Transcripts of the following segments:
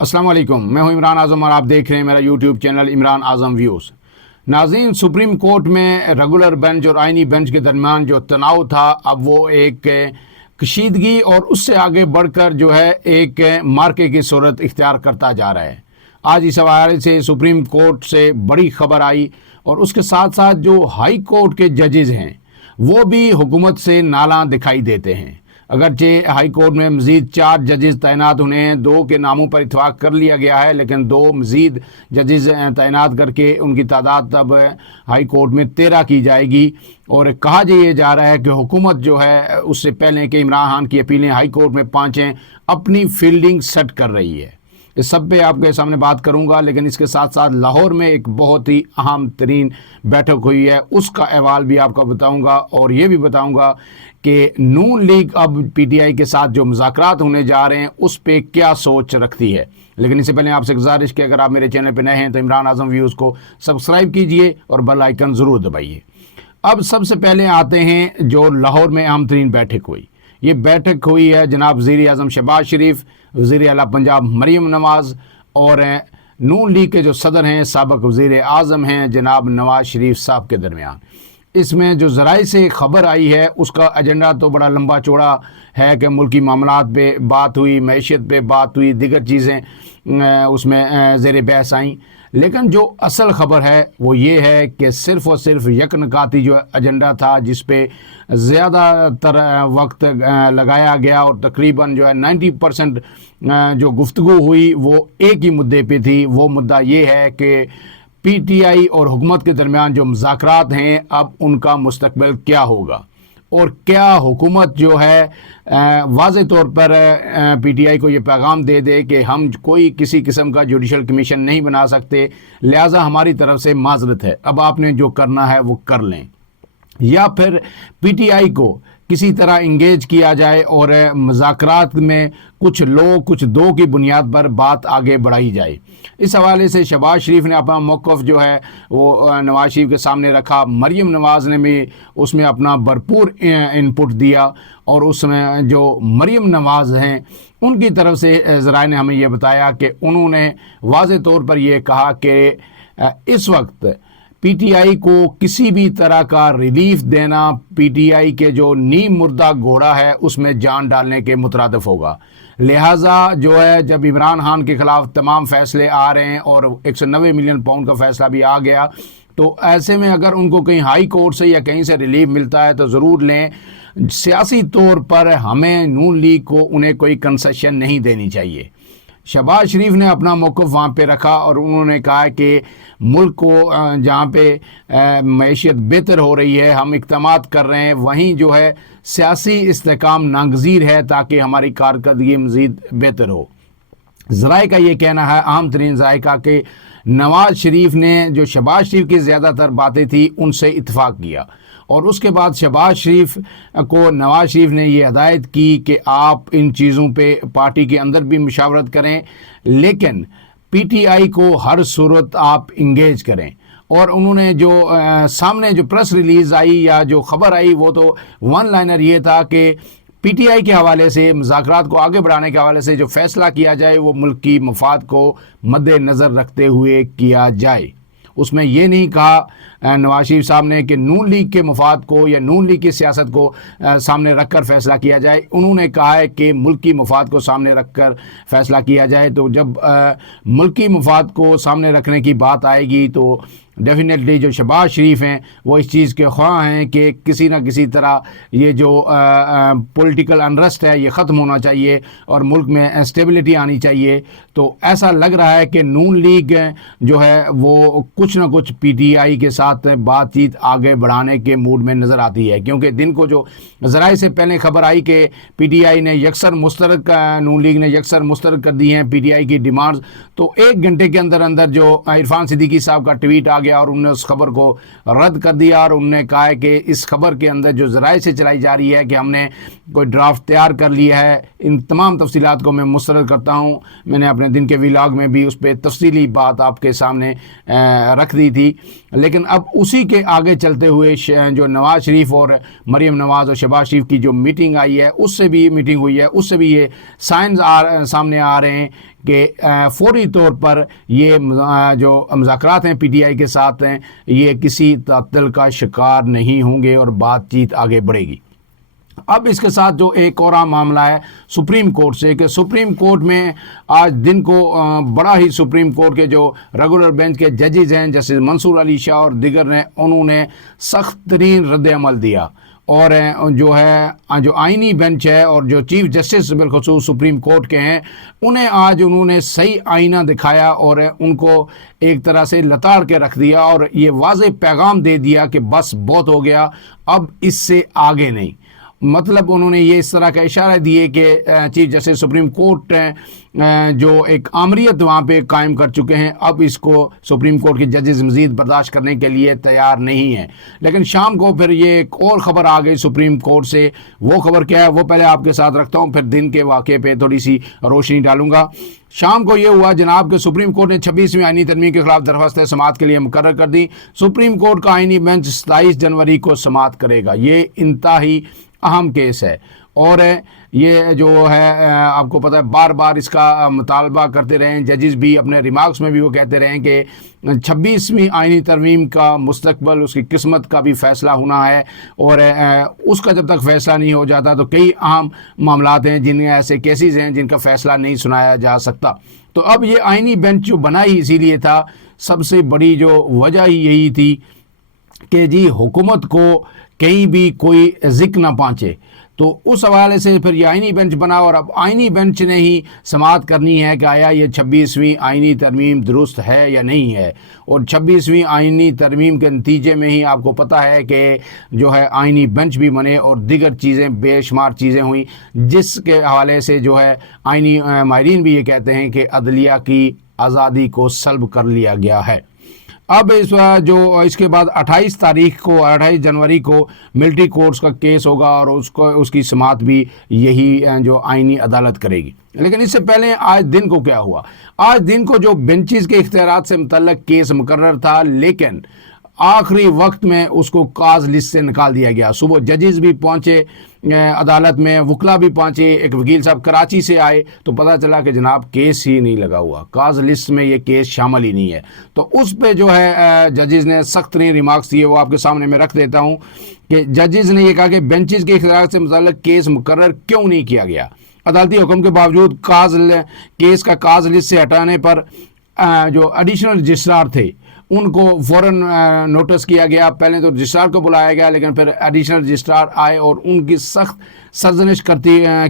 अस्सलाम वालेकुम, मैं हूं इमरान आज़म और आप देख रहे हैं मेरा यूट्यूब चैनल इमरान आज़म व्यूज़। नाज़रीन, सुप्रीम कोर्ट में रेगुलर बेंच और आइनी बेंच के दरमियान जो तनाव था, अब वो एक कशीदगी और उससे आगे बढ़कर जो है एक मार्के की सूरत इख्तियार करता जा रहा है। आज इस हवाले से सुप्रीम कोर्ट से बड़ी खबर आई और उसके साथ साथ जो हाई कोर्ट के जजेज़ हैं वो भी हुकूमत से नाला दिखाई देते हैं। अगरचे हाई कोर्ट में मज़ीद 4 जजेस तैनात होने हैं, 2 के नामों पर इत्तफाक कर लिया गया है, लेकिन 2 मज़ीद जजेस तैनात करके उनकी तादाद अब हाई कोर्ट में 13 की जाएगी। और कहा ये जा रहा है कि हुकूमत जो है उससे पहले कि इमरान खान की अपीलें हाई कोर्ट में पहुँचें, अपनी फील्डिंग सेट कर रही है। इस सब पे आपके सामने बात करूंगा, लेकिन इसके साथ साथ लाहौर में एक बहुत ही अहम तरीन बैठक हुई है, उसका अहवाल भी आपको बताऊंगा और ये भी बताऊंगा कि नून लीग अब पीटीआई के साथ जो मुज़ाकरात होने जा रहे हैं उस पे क्या सोच रखती है। लेकिन इससे पहले आपसे गुजारिश कि अगर आप मेरे चैनल पर नए हैं तो इमरान आज़म व्यूज़ को सब्सक्राइब कीजिए और बेल आइकन ज़रूर दबाइए। अब सबसे पहले आते हैं जो लाहौर में अहम तरीन बैठक हुई। ये बैठक हुई है जनाब वज़ीर आज़म शहबाज शरीफ, वज़ीर आला पंजाब मरीम नवाज़ और नून लीग के जो सदर हैं साबिक़ वज़ीर आज़म हैं जनाब नवाज़ शरीफ साहब के दरमियान। इसमें जो ज़राए से खबर आई है उसका एजेंडा तो बड़ा लंबा चौड़ा है कि मुल्की मामलात पे बात हुई, मैशियत पे बात हुई, दीगर चीज़ें उसमें ज़ेर बहस आईं। लेकिन जो असल ख़बर है वो ये है कि सिर्फ़ और सिर्फ यकनकाती जो एजेंडा था जिस पे ज़्यादातर वक्त लगाया गया और तकरीबन जो है 90% जो गुफ्तगू हुई वो एक ही मुद्दे पे थी। वो मुद्दा ये है कि पीटीआई और हुकूमत के दरमियान जो मुज़ाकरात हैं अब उनका मुस्तकबिल क्या होगा और क्या हुकूमत जो है वाज़े तौर पर पीटीआई को ये पैगाम दे दे कि हम कोई किसी किस्म का जुडिशल कमीशन नहीं बना सकते, लिहाजा हमारी तरफ से माजरत है, अब आपने जो करना है वो कर लें, या फिर पीटीआई को किसी तरह इंगेज किया जाए और मुज़ाकरात में कुछ लो कुछ दो की बुनियाद पर बात आगे बढ़ाई जाए। इस हवाले से शहबाज शरीफ ने अपना मौक़िफ़ जो है वो नवाज़ शरीफ के सामने रखा, मरीम नवाज़ ने भी उसमें अपना भरपूर इनपुट दिया और उसमें जो मरीम नवाज़ हैं उनकी तरफ से ज़राए ने हमें यह बताया कि उन्होंने वाज़े तौर पर यह कहा कि इस वक्त पीटीआई को किसी भी तरह का रिलीफ देना पीटीआई के जो नीम मुर्दा घोड़ा है उसमें जान डालने के मुतरादिफ होगा। लिहाजा जो है जब इमरान खान के ख़िलाफ़ तमाम फ़ैसले आ रहे हैं और 190 मिलियन पाउंड का फ़ैसला भी आ गया, तो ऐसे में अगर उनको कहीं हाई कोर्ट से या कहीं से रिलीफ मिलता है तो ज़रूर लें। सियासी तौर पर हमें नून लीग को उन्हें कोई कंसेशन नहीं देनी चाहिए। शहबाज शरीफ ने अपना मौक़िफ़ वहाँ पे रखा और उन्होंने कहा कि मुल्क को जहाँ पे मैशियत बेहतर हो रही है, हम इक़दामात कर रहे हैं, वहीं जो है सियासी इस्तेहकाम नागज़ीर है ताकि हमारी कारकर्दगी मज़ीद बेहतर हो। ज़राए का ये कहना है, अहम तरीन ज़राए का, कि नवाज़ शरीफ ने जो शहबाज शरीफ की ज़्यादातर बातें थी उनसे इत्तफ़ाक़ किया और उसके बाद शहबाज शरीफ को नवाज़ शरीफ ने ये हिदायत की कि आप इन चीज़ों पे पार्टी के अंदर भी मुशावरत करें, लेकिन पीटीआई को हर सूरत आप इंगेज करें। और उन्होंने जो सामने जो प्रेस रिलीज़ आई या जो ख़बर आई वो तो वन लाइनर ये था कि पीटीआई के हवाले से मुज़ाकरात को आगे बढ़ाने के हवाले से जो फ़ैसला किया जाए वो मुल्क की मफाद को मद्देनज़र रखते हुए किया जाए। उसमें ये नहीं कहा नवाज़ शरीफ साहब ने कि नून लीग के मफाद को या नून लीग की सियासत को सामने रख कर फ़ैसला किया जाए। उन्होंने कहा है कि मुल्की मफाद को सामने रख कर फ़ैसला किया जाए। तो जब मुल्की मफाद को सामने रखने की बात आएगी तो डेफिनेटली जो शहबाज शरीफ हैं वो इस चीज़ के ख्वाह हैं कि किसी न किसी तरह ये जो पॉलिटिकल अनरेस्ट है ये ख़त्म होना चाहिए और मुल्क में स्टेबिलिटी आनी चाहिए। तो ऐसा लग रहा है कि नून लीग जो है वो कुछ न कुछ पीटीआई के साथ बातचीत आगे बढ़ाने के मूड में नज़र आती है, क्योंकि दिन को जो ज़राए से पहले खबर आई कि पीटीआई ने यकसर मुस्तरक नून लीग ने यकसर मुस्तरक कर दी हैं पीटीआई की डिमांड्स, तो 1 घंटे के अंदर अंदर जो इरफान सिद्दीकी साहब का ट्वीट आ गया और उन्होंने उस खबर को रद्द कर दिया और उन्होंने कहा है कि इस खबर के अंदर जो ज़राए से चलाई जा रही है कि हमने कोई ड्राफ्ट तैयार कर लिया है। इन तमाम तफसीलात को मैं मुस्तरद करता हूँ, मैंने अपने दिन के व्लॉग में भी उस पर तफसीली बात आपके सामने रख दी थी। लेकिन अब اب اسی کے آگے چلتے ہوئے جو نواز شریف اور مریم نواز اور شہباز شریف کی جو میٹنگ آئی ہے اس سے بھی میٹنگ ہوئی ہے، اس سے بھی یہ سائنز سامنے آ رہے ہیں کہ فوری طور پر یہ جو مذاکرات ہیں پی ٹی آئی کے ساتھ ہیں یہ کسی تعطل کا شکار نہیں ہوں گے اور بات چیت آگے بڑھے گی۔ اب اس کے ساتھ جو ایک اور عام معاملہ ہے سپریم کورٹ سے، کہ سپریم کورٹ میں آج دن کو بڑا ہی سپریم کورٹ کے جو ریگولر بینچ کے ججز ہیں جیسے منصور علی شاہ اور دیگر نے، انہوں نے سخت ترین رد عمل دیا، اور جو ہے جو آئینی بینچ ہے اور جو چیف جسٹس بالخصوص سپریم کورٹ کے ہیں انہوں نے صحیح آئینہ دکھایا اور ان کو ایک طرح سے لتاڑ کے رکھ دیا اور یہ واضح پیغام دے دیا کہ بس بہت ہو گیا، اب اس سے آگے نہیں۔ مطلب انہوں نے یہ اس طرح کا اشارہ دیے کہ چیف جسٹس سپریم کورٹ جو ایک آمریت وہاں پہ قائم کر چکے ہیں، اب اس کو سپریم کورٹ کے ججز مزید برداشت کرنے کے لیے تیار نہیں ہیں۔ لیکن شام کو پھر یہ ایک اور خبر آ گئی سپریم کورٹ سے، وہ خبر کیا ہے وہ پہلے آپ کے ساتھ رکھتا ہوں، پھر دن کے واقعے پہ تھوڑی سی روشنی ڈالوں گا۔ شام کو یہ ہوا جناب کہ سپریم کورٹ نے 26ویں آئینی ترمیم کے خلاف درخواستیں سماعت کے لیے مقرر کر دی۔ سپریم کورٹ کا آئینی بینچ 27 جنوری کو سماعت کرے گا۔ یہ انتہائی اہم کیس ہے اور یہ جو ہے آپ کو پتہ ہے بار بار اس کا مطالبہ کرتے رہے ہیں ججز بھی، اپنے ریمارکس میں بھی وہ کہتے رہے ہیں کہ 26ویں آئینی ترمیم کا مستقبل، اس کی قسمت کا بھی فیصلہ ہونا ہے، اور اس کا جب تک فیصلہ نہیں ہو جاتا تو کئی اہم معاملات ہیں جن ایسے کیسز ہیں جن کا فیصلہ نہیں سنایا جا سکتا۔ تو اب یہ آئینی بینچ جو بنا ہی اسی لیے تھا، سب سے بڑی جو وجہ ہی یہی تھی کہ جی حکومت کو کہیں بھی کوئی ذک نہ پہنچے، تو اس حوالے سے پھر یہ آئینی بینچ بنا، اور اب آئینی بینچ نے ہی سماعت کرنی ہے کہ آیا یہ 26ویں آئینی ترمیم درست ہے یا نہیں ہے۔ اور 26ویں آئینی ترمیم کے نتیجے میں ہی آپ کو پتہ ہے کہ جو ہے آئینی بینچ بھی بنے اور دیگر چیزیں بے شمار چیزیں ہوئیں، جس کے حوالے سے جو ہے آئینی ماہرین بھی یہ کہتے ہیں کہ عدلیہ کی آزادی کو سلب کر لیا گیا ہے۔ اب اس کے بعد 28 جنوری کو ملٹری کورٹس کا کیس ہوگا اور اس کی سماعت بھی یہی جو آئینی عدالت کرے گی۔ لیکن اس سے پہلے آج دن کو کیا ہوا؟ آج دن کو جو بینچز کے اختیارات سے متعلق کیس مقرر تھا، لیکن آخری وقت میں اس کو کاز لسٹ سے نکال دیا گیا۔ صبح ججز بھی پہنچے عدالت میں، وکلا بھی پہنچے، ایک وکیل صاحب کراچی سے آئے تو پتہ چلا کہ جناب کیس ہی نہیں لگا ہوا، کاز لسٹ میں یہ کیس شامل ہی نہیں ہے۔ تو اس پہ جو ہے ججز نے سخت ترین ریمارکس دیے، وہ آپ کے سامنے میں رکھ دیتا ہوں کہ ججز نے یہ کہا کہ بینچز کے اختیارات سے متعلق کیس مقرر کیوں نہیں کیا گیا۔ عدالتی حکم کے باوجود کیس کا کاز لسٹ سے ہٹانے پر جو ایڈیشنل رجسٹرار تھے ان کو فوراً نوٹس کیا گیا۔ پہلے تو رجسٹرار کو بلایا گیا، لیکن پھر ایڈیشنل رجسٹرار آئے اور ان کی سخت سرزنش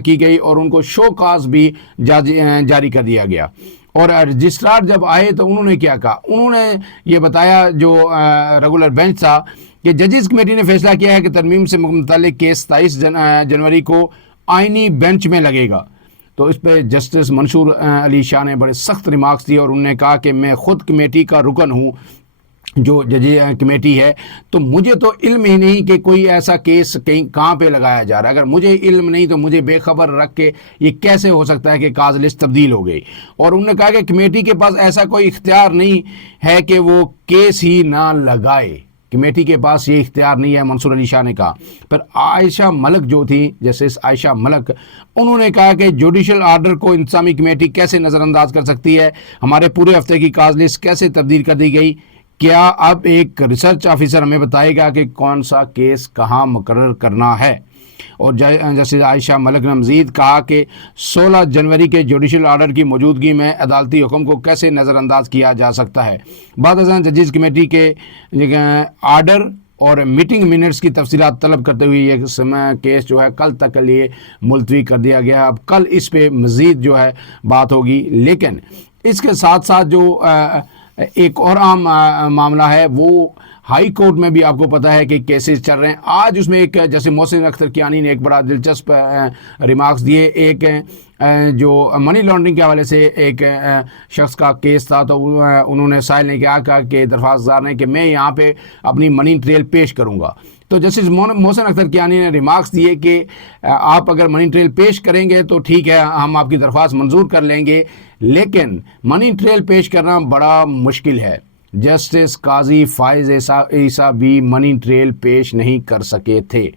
کی گئی اور ان کو شو کاز بھی جاری کر دیا گیا۔ اور رجسٹرار جب آئے تو انہوں نے کیا کہا؟ انہوں نے یہ بتایا جو ریگولر بینچ تھا کہ ججز کمیٹی نے فیصلہ کیا ہے کہ ترمیم سے متعلق کیس 27 جنوری کو آئینی بینچ میں لگے گا۔ تو اس پہ جسٹس منصور علی شاہ نے بڑے سخت ریمارکس دیے اور انہوں نے کہا کہ میں خود کمیٹی کا رکن ہوں، جو ججی کمیٹی ہے، تو مجھے تو علم ہی نہیں کہ کوئی ایسا کیس کہاں پہ لگایا جا رہا ہے۔ اگر مجھے علم نہیں تو مجھے بے خبر رکھ کے یہ کیسے ہو سکتا ہے کہ کاز لسٹ تبدیل ہو گئی؟ اور انہوں نے کہا کہ کمیٹی کے پاس ایسا کوئی اختیار نہیں ہے کہ وہ کیس ہی نہ لگائے، کمیٹی کے پاس یہ اختیار نہیں ہے، منصور علی شاہ نے کہا۔ پھر عائشہ ملک جو تھی، جسٹس عائشہ ملک، انہوں نے کہا کہ جوڈیشل آرڈر کو انتظامی کمیٹی کیسے نظر انداز کر سکتی ہے؟ ہمارے پورے ہفتے کی کاز لسٹ کیسے تبدیل کر دی گئی؟ کیا اب ایک ریسرچ آفیسر ہمیں بتائے گا کہ کون سا کیس کہاں مقرر کرنا ہے؟ اور جسٹس عائشہ ملک نے مزید کہا کہ 16 جنوری کے جوڈیشل آرڈر کی موجودگی میں عدالتی حکم کو کیسے نظر انداز کیا جا سکتا ہے؟ بعد ازاں ججز کمیٹی کے آرڈر اور میٹنگ منٹس کی تفصیلات طلب کرتے ہوئے یہ کیس جو ہے کل تک کے لیے ملتوی کر دیا گیا۔ اب کل اس پہ مزید جو ہے بات ہوگی۔ لیکن اس کے ساتھ ساتھ جو ایک اور عام معاملہ ہے وہ ہائی کورٹ میں بھی آپ کو پتہ ہے کہ کیسز چل رہے ہیں۔ آج اس میں ایک جیسے محسن اختر کیانی نے ایک بڑا دلچسپ ریمارکس دیے۔ ایک جو منی لانڈرنگ کے حوالے سے ایک شخص کا کیس تھا، تو انہوں نے سائل نے کہا کہ درخواست دار نے کہ میں یہاں پہ اپنی منی ٹریل پیش کروں گا۔ تو جسٹس محسن اختر کیانی نے ریمارکس دیے کہ آپ اگر منی ٹریل پیش کریں گے تو ٹھیک ہے، ہم آپ کی درخواست منظور کر لیں گے، لیکن منی ٹریل پیش کرنا بڑا مشکل ہے۔ जस्टिस काजी फाइज ईसा भी मनी ट्रेल पेश नहीं कर सके थे।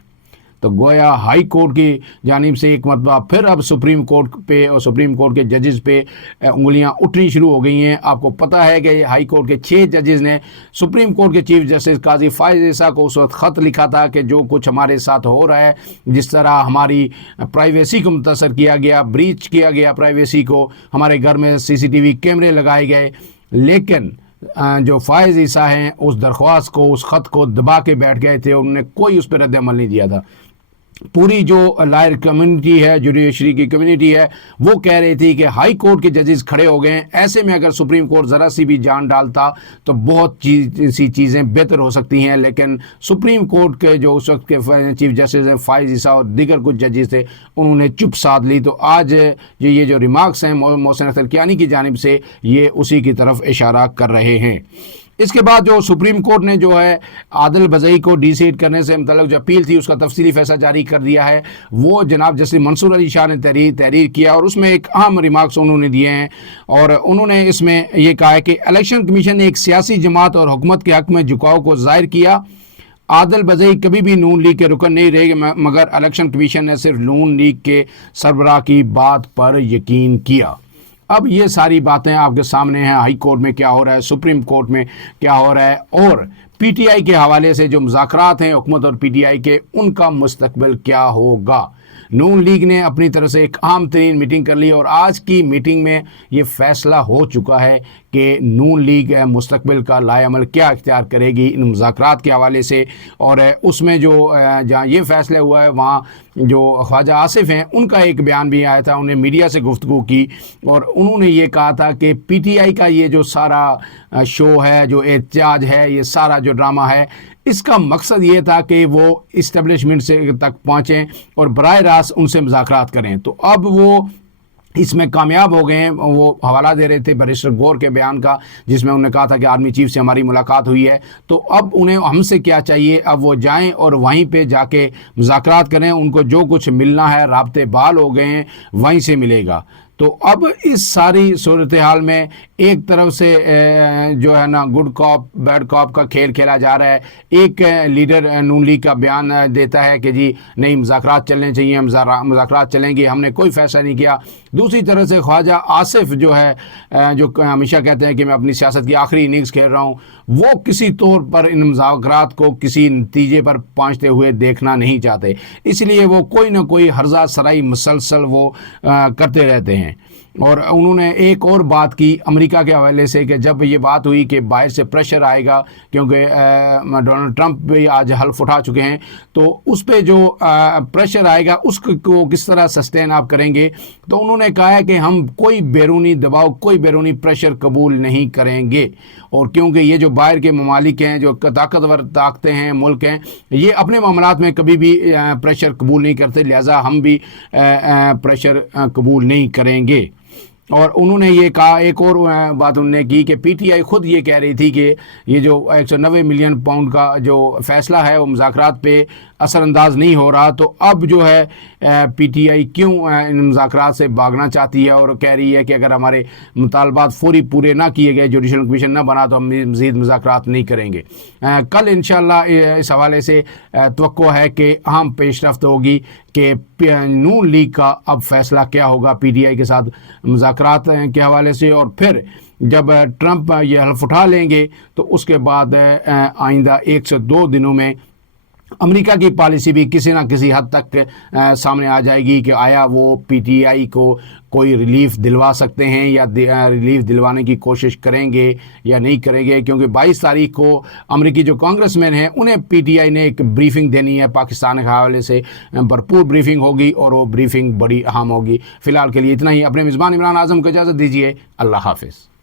तो गोया हाई कोर्ट की जानिब से एक मरतबा फिर अब सुप्रीम कोर्ट पे और सुप्रीम कोर्ट के जजेस पे उंगलियां उठनी शुरू हो गई हैं। आपको पता है कि हाई कोर्ट के 6 जजेस ने सुप्रीम कोर्ट के चीफ जस्टिस काजी फाइज ईसा को उस वक्त ख़त लिखा था कि जो कुछ हमारे साथ हो रहा है, जिस तरह हमारी प्राइवेसी को मुतासर किया गया, ब्रीच किया गया प्राइवेसी को, हमारे घर में CCTV कैमरे लगाए गए, लेकिन जो फाइज ईसा हैं उस दरख्वास्त को, उस ख़त को दबा के बैठ गए थे। उन्होंने कोई उस पर रद्द अमल नहीं दिया था। पूरी जो लॉयर कम्युनिटी है, जुडिशरी की कम्युनिटी है, वो कह रही थी कि हाई कोर्ट के जजेस खड़े हो गए हैं, ऐसे में अगर सुप्रीम कोर्ट ज़रा सी भी जान डालता तो बहुत सी चीज़ें बेहतर हो सकती हैं। लेकिन सुप्रीम कोर्ट के जो उस वक्त के चीफ जस्टिस हैं फाइज ईसा और दीगर कुछ जजेस थे, उन्होंने चुप साध ली। तो आज ये जो रिमार्क्स हैं मोहसिन अख्तर कियानी की जानिब से, ये उसी की तरफ इशारा कर रहे हैं। इसके बाद जो सुप्रीम कोर्ट ने जो है आदिल बज़ई को डीसीट करने से मतलब जो अपील थी उसका तफसीली फैसला जारी कर दिया है। वो जनाब जस्टिस मंसूर अली शाह ने तहरीर किया और उसमें एक अहम रिमार्क्स उन्होंने दिए हैं और उन्होंने इसमें ये कहा है कि इलेक्शन कमीशन ने एक सियासी जमात और हुकूमत के हक़ में झुकाव को ज़ाहिर किया। आदिल बज़ई कभी भी नून लीग के रुकन नहीं रहे, मगर इलेक्शन कमीशन ने सिर्फ नून लीग के सरबराह की बात पर यकीन किया। अब ये सारी बातें आपके सामने हैं, हाई कोर्ट में क्या हो रहा है, सुप्रीम कोर्ट में क्या हो रहा है, और PTI के हवाले से जो मुज़ाकरात हैं हुकूमत और PTI के, उनका मुस्तकबिल क्या होगा। नून लीग ने अपनी तरफ से एक अहम तरीन मीटिंग कर ली और आज की मीटिंग में ये फ़ैसला हो चुका है कि नून लीग मुस्तकबिल का लाएअमल क्या इख्तियार करेगी इन मुज़ाकरात के हवाले से। और उसमें जो जहाँ ये फ़ैसला हुआ है वहाँ जो ख्वाजा आसिफ हैं उनका एक बयान भी आया था, उन्हें मीडिया से गुफ्तगू की और उन्होंने ये कहा था कि PTI का ये जो सारा शो है, जो एहतजाज है, ये सारा जो ड्रामा है, इसका मकसद ये था कि वो इस्टेब्लिशमेंट से तक पहुँचें और बराह रास्त उनसे मुज़ाकरात करें। तो अब वो इसमें कामयाब हो गए हैं। वो हवाला दे रहे थे बैरिस्टर गौर के बयान का, जिसमें उन्होंने कहा था कि आर्मी चीफ से हमारी मुलाकात हुई है। तो अब उन्हें हमसे क्या चाहिए, अब वो जाएं और वहीं पे जाके मुज़ाकरात करें। उनको जो कुछ मिलना है, राब्ते बाल हो गए हैं, वहीं से मिलेगा। तो अब इस सारी सूरत हाल में एक तरफ से जो है ना गुड कॉप बैड कॉप का खेल खेला जा रहा है। एक लीडर नून लीग का बयान देता है कि जी नहीं, मुज़ाकरात चलने चाहिए, हम मुज़ाकरात चलेंगे, हमने कोई फ़ैसला नहीं किया। दूसरी तरफ से ख्वाजा आसिफ जो है, जो हमेशा कहते हैं कि मैं अपनी सियासत की आखिरी इनिंग्स खेल रहा हूँ, वो किसी तौर पर इन मुज़ाकरात को किसी नतीजे पर पहुँचते हुए देखना नहीं चाहते। इसलिए वो कोई ना कोई हर्जा सराई मुसलसल वो करते रहते हैं। और उन्होंने एक और बात की अमेरिका के हवाले से कि जब ये बात हुई कि बाहर से प्रेशर आएगा, क्योंकि डोनाल्ड ट्रंप भी आज हल्फ उठा चुके हैं, तो उस पे जो प्रेशर आएगा उसको किस तरह सस्टेन आप करेंगे। तो उन्होंने कहा है कि हम कोई बैरूनी दबाव, कोई बैरूनी प्रेशर कबूल नहीं करेंगे। और क्योंकि ये जो बाहर के ममालिक हैं, जो ताकतवर ताकतें हैं, मुल्क हैं, ये अपने मामलात में कभी भी प्रेशर कबूल नहीं करते, लिहाजा हम भी प्रेशर कबूल नहीं करेंगे। और उन्होंने ये कहा, एक और बात उन्होंने की कि PTI खुद ये कह रही थी कि ये जो 190 मिलियन पाउंड का जो फ़ैसला है वो मुज़ाकरात पे असरअंदाज नहीं हो रहा। तो अब जो है PTI क्यों इन मुज़ाकरात से भागना चाहती है और कह रही है कि अगर हमारे मुतालबात फौरी पूरे ना किए गए, जुडिशल कमीशन ना बना, तो हम मज़ीद मुज़ाकरात नहीं करेंगे। कल इंशाअल्लाह इस हवाले से तवक्को है कि अहम पेशरफ्त होगी कि नून लीग का अब फ़ैसला क्या होगा PTI के साथ मुज़ाकरात के हवाले से। और फिर जब ट्रंप ये हल्फ उठा लेंगे तो उसके बाद आइंदा 1 से 2 दिनों में अमेरिका की पॉलिसी भी किसी न किसी हद तक सामने आ जाएगी कि आया वो PTI को कोई रिलीफ दिलवा सकते हैं या रिलीफ दिलवाने की कोशिश करेंगे या नहीं करेंगे। क्योंकि 22 तारीख को अमेरिकी जो कांग्रेसमैन हैं उन्हें PTI ने एक ब्रीफिंग देनी है, पाकिस्तान के हवाले से भरपूर ब्रीफिंग होगी और वो ब्रीफिंग बड़ी अहम होगी। फ़िलहाल के लिए इतना ही। अपने मेज़बान इमरान आज़म को इजाज़त दीजिए। अल्लाह हाफ़िज़।